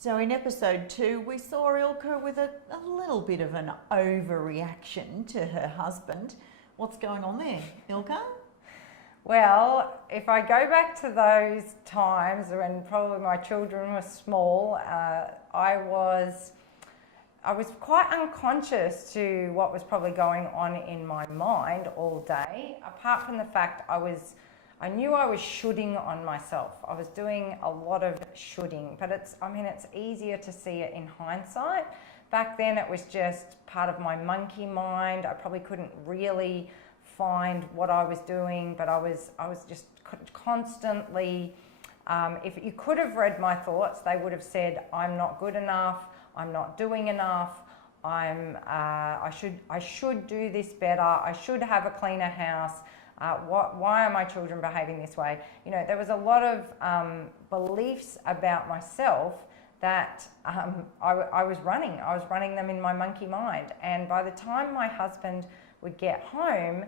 So in episode 2, we saw Ilka with a little bit of an overreaction to her husband. What's going on there, Ilka? Well, if I go back to those times when probably my children were small, I was quite unconscious to what was probably going on in my mind all day, apart from the fact I knew I was shooting on myself. I was doing a lot of shooting, but it's easier to see it in hindsight. Back then it was just part of my monkey mind. I probably couldn't really find what I was doing, but I was just constantly, if you could have read my thoughts, they would have said, I'm not good enough, I'm not doing enough, I should do this better, I should have a cleaner house. Why are my children behaving this way? You know, there was a lot of beliefs about myself that I was running them in my monkey mind. And by the time my husband would get home,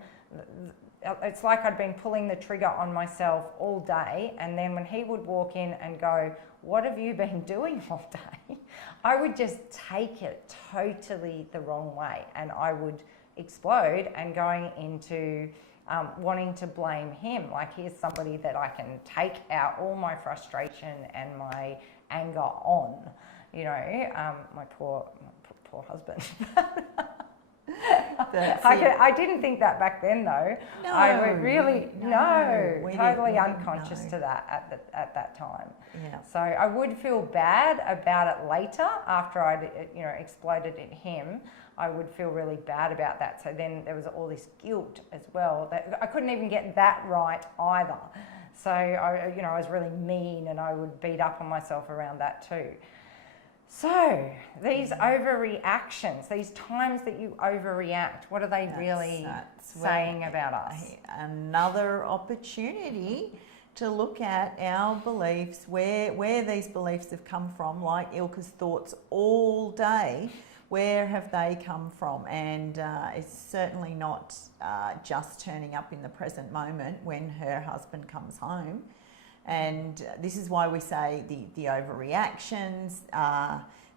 it's like I'd been pulling the trigger on myself all day. And then when he would walk in and go, what have you been doing all day? I would just take it totally the wrong way. And I would explode and going into wanting to blame him. Like, here's somebody that I can take out all my frustration and my anger on, you know, my poor husband. I didn't think that back then, though. No, I would really totally unconscious know. to that at that time. Yeah. So I would feel bad about it later after I'd exploded at him. I would feel really bad about that. So then there was all this guilt as well that I couldn't even get that right either. So I was really mean, and I would beat up on myself around that too. So these overreactions, these times that you overreact, what are they really saying about us? Another opportunity to look at our beliefs, where these beliefs have come from, like Ilka's thoughts all day. Where have they come from? And it's certainly not just turning up in the present moment when her husband comes home. And this is why we say the overreactions,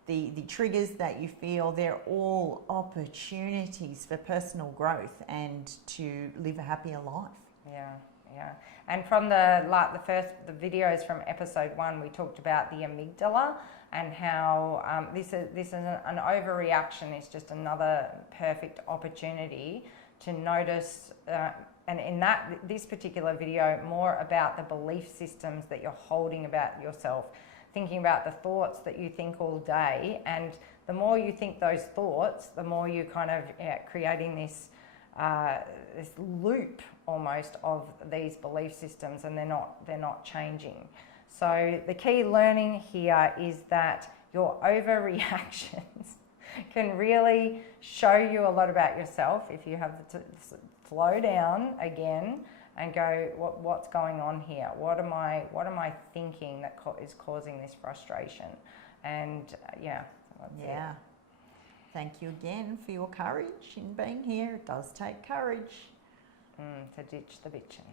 the triggers that you feel, they're all opportunities for personal growth and to live a happier life. Yeah. And from the videos from episode 1, we talked about the amygdala and how this is an overreaction is just another perfect opportunity to notice. And in this particular video, more about the belief systems that you're holding about yourself, thinking about the thoughts that you think all day. And the more you think those thoughts, the more you kind of creating this loop almost of these belief systems, and they're not changing. So the key learning here is that your overreactions can really show you a lot about yourself if you have to slow down again and go, what's going on here? What am I thinking that is causing this frustration? And Thank you again for your courage in being here. It does take courage to ditch the bitching.